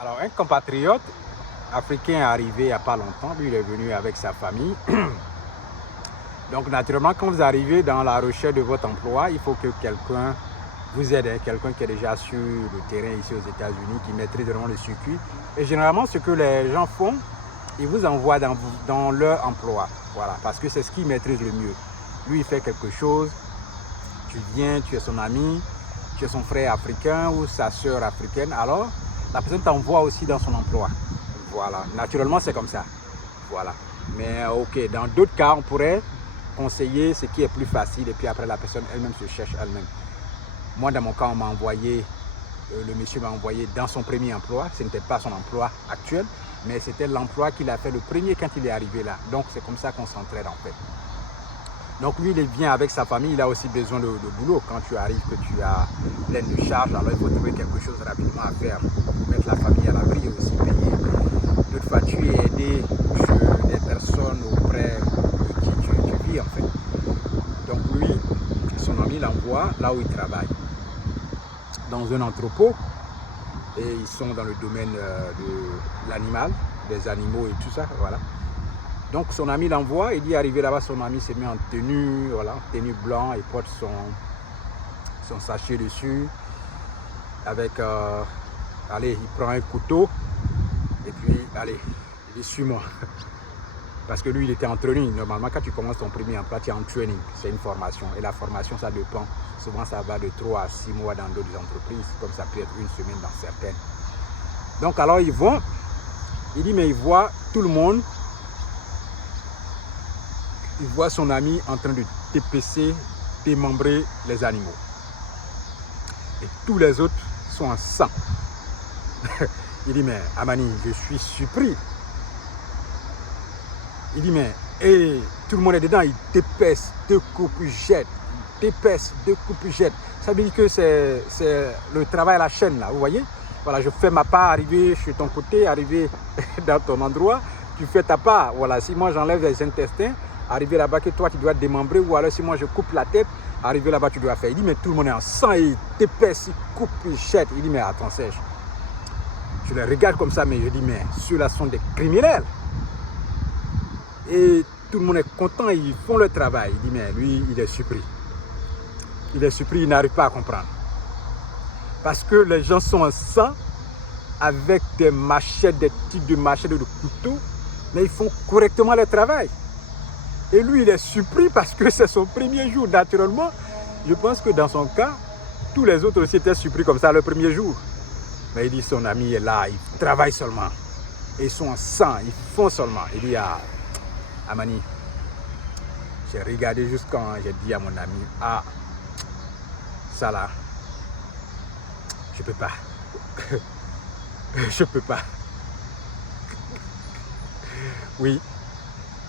Alors, un compatriote africain est arrivé il n'y a pas longtemps. Lui, il est venu avec sa famille. Donc, naturellement, quand vous arrivez dans la recherche de votre emploi, il faut que quelqu'un vous aide, quelqu'un qui est déjà sur le terrain ici aux États-Unis, qui maîtrise vraiment le circuit. Et généralement, ce que les gens font, ils vous envoient dans leur emploi. Voilà, parce que c'est ce qu'ils maîtrisent le mieux. Lui, il fait quelque chose, tu viens, tu es son ami, tu es son frère africain ou sa sœur africaine, alors la personne t'envoie aussi dans son emploi. Voilà, naturellement, c'est comme ça. Voilà. Mais ok, dans d'autres cas, on pourrait conseiller ce qui est plus facile et puis après la personne elle-même se cherche elle-même. Moi, dans mon cas, on m'a envoyé, le monsieur m'a envoyé dans son premier emploi. Ce n'était pas son emploi actuel, mais c'était l'emploi qu'il a fait le premier quand il est arrivé là. Donc, c'est comme ça qu'on s'entraide en fait. Donc, lui, il vient avec sa famille, il a aussi besoin de boulot. Quand tu arrives, que tu as plein de charges, alors il faut trouver quelque chose rapidement à faire pour mettre la famille à l'abri et aussi payer. D'autres fois, tu es aidé chez des personnes auprès de qui tu vis en fait. Donc, lui, son ami l'envoie là où il travaille, dans un entrepôt, et ils sont dans le domaine de l'animal, des animaux et tout ça, voilà. Donc son ami l'envoie, il dit arrivé là-bas, son ami s'est mis en tenue, voilà, tenue blanc, il porte son sachet dessus, avec, allez, il prend un couteau, et puis, allez, il dit suis-moi. Parce que lui, il était en training. Normalement, quand tu commences ton premier emploi, tu es en training, c'est une formation. Et la formation, ça dépend. Souvent, ça va de 3 à 6 mois dans d'autres entreprises, comme ça peut être une semaine dans certaines. Donc, alors, ils vont, il dit, mais il voit tout le monde. Il voit son ami en train de dépecer, démembrer les animaux. Et tous les autres sont en sang. Il dit, mais Amani, je suis surpris. Il dit, mais et tout le monde est dedans, il dépèce, découpe, jette, dépèce, découpe, jette. Ça veut dire que c'est le travail à la chaîne, là, vous voyez. Voilà, je fais ma part, arriver chez ton côté, arriver dans ton endroit, tu fais ta part. Voilà, si moi j'enlève les intestins, arriver là-bas que toi tu dois démembrer, ou alors si moi je coupe la tête, arriver là-bas tu dois faire. Il dit, mais tout le monde est en sang, il dépèce, il coupe, il jette. Il dit, mais attends, Serge, je les regarde comme ça, mais je dis, mais ceux-là sont des criminels. Et tout le monde est content, ils font le travail. Il dit, mais lui, il est surpris. Il est surpris, il n'arrive pas à comprendre. Parce que les gens sont en sang, avec des machettes, des types de machettes, de couteaux, mais ils font correctement le travail. Et lui, il est surpris parce que c'est son premier jour. Naturellement, je pense que dans son cas, tous les autres aussi étaient surpris comme ça le premier jour. Mais il dit, son ami est là, il travaille seulement. Et ils sont en sang, ils font seulement. Il dit, ah, Amani, j'ai regardé juste quand j'ai dit à mon ami, ah, ça là, je peux pas. Je peux pas. Oui,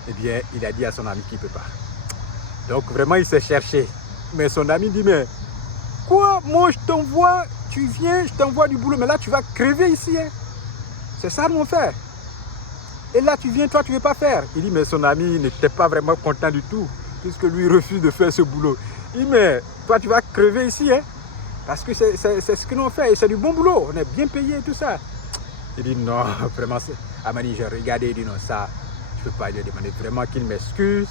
eh bien, il a dit à son ami qu'il ne peut pas. Donc vraiment, il s'est cherché. Mais son ami dit, mais quoi, moi je t'envoie, tu viens, je t'envoie du boulot, mais là tu vas crever ici. Hein. C'est ça mon frère. Et là, tu viens, toi, tu ne veux pas faire. Il dit, mais son ami n'était pas vraiment content du tout, puisque lui refuse de faire ce boulot. Il dit, mais toi, tu vas crever ici, hein, parce que c'est ce que l'on fait, et c'est du bon boulot, on est bien payé et tout ça. Il dit, non, vraiment, Amani, j'ai regardé, il dit, non, ça, je ne peux pas lui demander vraiment qu'il m'excuse,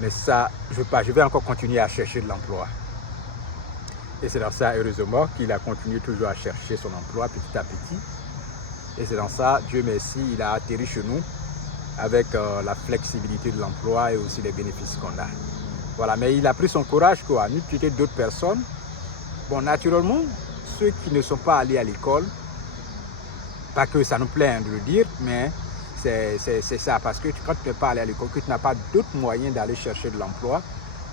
mais ça, je ne veux pas, je vais encore continuer à chercher de l'emploi. Et c'est dans ça, heureusement, qu'il a continué toujours à chercher son emploi petit à petit. Et c'est dans ça, Dieu merci, il a atterri chez nous avec la flexibilité de l'emploi et aussi les bénéfices qu'on a. Voilà, mais il a pris son courage, quoi, nous tuer d'autres personnes. Bon, naturellement, ceux qui ne sont pas allés à l'école, pas que ça nous plaît hein, de le dire, mais c'est ça, parce que quand tu n'es pas allé à l'école, que tu n'as pas d'autres moyens d'aller chercher de l'emploi,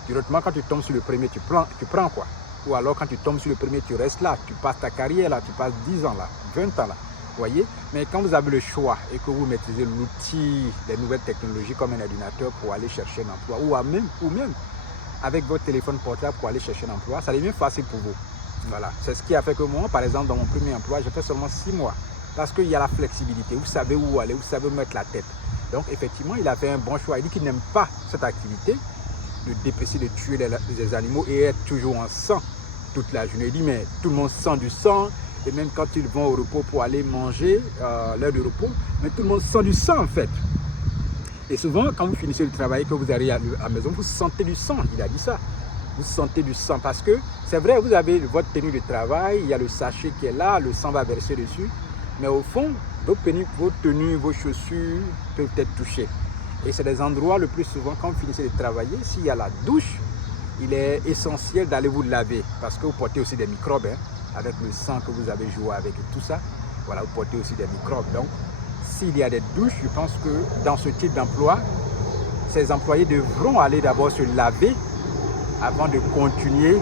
directement quand tu tombes sur le premier, tu prends quoi. Ou alors quand tu tombes sur le premier, tu restes là, tu passes ta carrière là, tu passes 10 ans là, 20 ans là. Voyez, mais quand vous avez le choix et que vous maîtrisez l'outil des nouvelles technologies comme un ordinateur pour aller chercher un emploi ou même avec votre téléphone portable pour aller chercher un emploi, ça devient facile pour vous. Voilà, c'est ce qui a fait que moi, par exemple, dans mon premier emploi, j'ai fait seulement 6 mois parce qu'il y a la flexibilité, vous savez où aller, vous savez où mettre la tête. Donc effectivement, il a fait un bon choix. Il dit qu'il n'aime pas cette activité de dépêcher, de tuer les animaux et être toujours en sang toute la journée. Il dit mais tout le monde sent du sang. et même quand ils vont au repos pour aller manger, l'heure de repos, mais tout le monde sent du sang en fait. Et souvent, quand vous finissez de travailler, que vous arrivez à la maison, vous sentez du sang, il a dit ça. Vous sentez du sang parce que c'est vrai, vous avez votre tenue de travail, il y a le sachet qui est là, le sang va verser dessus, mais au fond, vos tenues, vos chaussures peuvent être touchées. Et c'est des endroits le plus souvent, quand vous finissez de travailler, s'il y a la douche, il est essentiel d'aller vous laver parce que vous portez aussi des microbes, hein, avec le sang que vous avez joué avec et tout ça. Voilà, vous portez aussi des microbes. Donc, s'il y a des douches, je pense que dans ce type d'emploi, ces employés devront aller d'abord se laver avant de continuer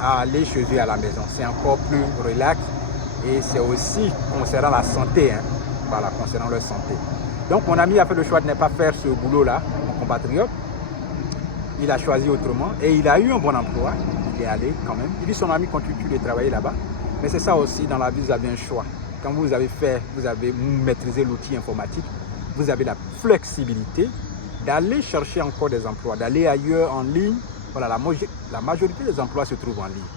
à aller chez eux à la maison. C'est encore plus relax et c'est aussi concernant la santé, hein, voilà, concernant leur santé. Donc mon ami a fait le choix de ne pas faire ce boulot-là, mon compatriote. Il a choisi autrement et il a eu un bon emploi. Il est allé quand même. Il dit son ami continue de travailler là-bas. Mais c'est ça aussi, dans la vie, vous avez un choix. Quand vous avez maîtrisé l'outil informatique, vous avez la flexibilité d'aller chercher encore des emplois, d'aller ailleurs en ligne. Voilà, la majorité des emplois se trouvent en ligne.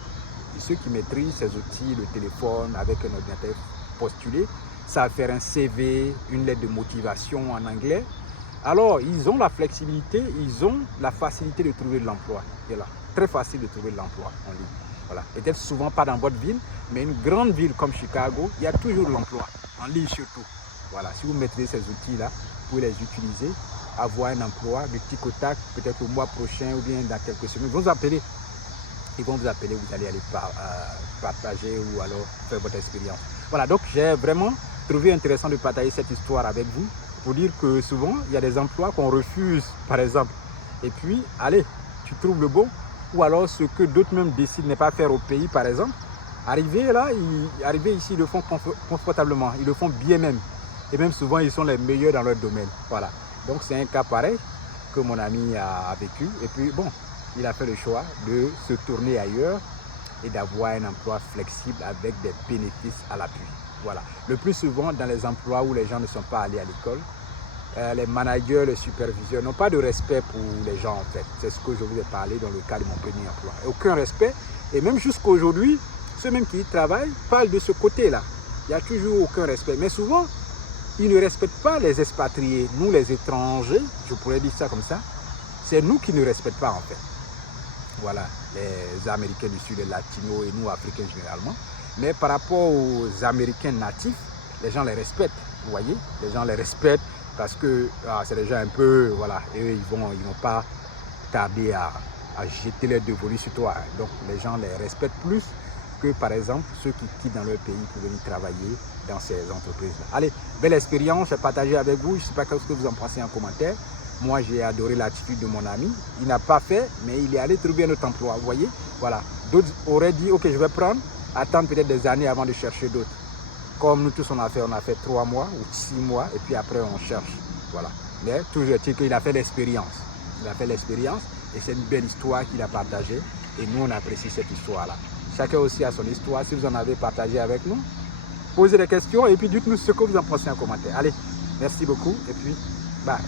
Et ceux qui maîtrisent ces outils, le téléphone, avec un ordinateur postulé, savent faire un CV, une lettre de motivation en anglais. Alors, ils ont la flexibilité, ils ont la facilité de trouver de l'emploi. Voilà, très facile de trouver de l'emploi en ligne. Voilà, peut-être souvent pas dans votre ville, mais une grande ville comme Chicago, il y a toujours de l'emploi, en ligne surtout. Voilà, si vous maîtrisez ces outils-là, vous pouvez les utiliser, avoir un emploi de tic au tac, peut-être au mois prochain ou bien dans quelques semaines. Ils vont vous appeler, vous allez aller partager ou alors faire votre expérience. Voilà, donc j'ai vraiment trouvé intéressant de partager cette histoire avec vous pour dire que souvent, il y a des emplois qu'on refuse, par exemple. Et puis, allez, tu trouves le bon, ou alors ce que d'autres même décident de ne pas faire au pays, par exemple. Arriver ici, ils le font confortablement, ils le font bien même. Et même souvent, ils sont les meilleurs dans leur domaine. Voilà. Donc, c'est un cas pareil que mon ami a vécu. Et puis, bon, il a fait le choix de se tourner ailleurs et d'avoir un emploi flexible avec des bénéfices à l'appui. Voilà. Le plus souvent, dans les emplois où les gens ne sont pas allés à l'école, les managers, les superviseurs n'ont pas de respect pour les gens en fait. C'est ce que je vous ai parlé dans le cas de mon premier emploi. Aucun respect. Et même jusqu'à aujourd'hui, ceux même qui y travaillent parlent de ce côté-là. Il n'y a toujours aucun respect. Mais souvent, ils ne respectent pas les expatriés. Nous, les étrangers, je pourrais dire ça comme ça, c'est nous qui ne respectons pas en fait. Voilà, les Américains du Sud, les Latinos et nous, Africains généralement. Mais par rapport aux Américains natifs, les gens les respectent. Vous voyez, les gens les respectent. Parce que c'est des gens un peu, voilà, et eux, ils vont pas tarder à jeter leur dévolu sur toi. Donc, les gens les respectent plus que, par exemple, ceux qui quittent dans leur pays pour venir travailler dans ces entreprises-là. Allez, belle expérience, j'ai partagé avec vous. Je ne sais pas ce que vous en pensez en commentaire. Moi, j'ai adoré l'attitude de mon ami. Il n'a pas fait, mais il est allé trouver un autre emploi. Vous voyez, voilà. D'autres auraient dit, ok, je vais prendre, attendre peut-être des années avant de chercher d'autres. Comme nous tous on a fait 3 mois ou 6 mois et puis après on cherche. Voilà. Mais toujours est-il qu'il a fait l'expérience. Il a fait l'expérience et c'est une belle histoire qu'il a partagée et nous on apprécie cette histoire-là. Chacun aussi a son histoire. Si vous en avez partagé avec nous, posez des questions et puis dites-nous ce que vous en pensez en commentaire. Allez, merci beaucoup et puis bye.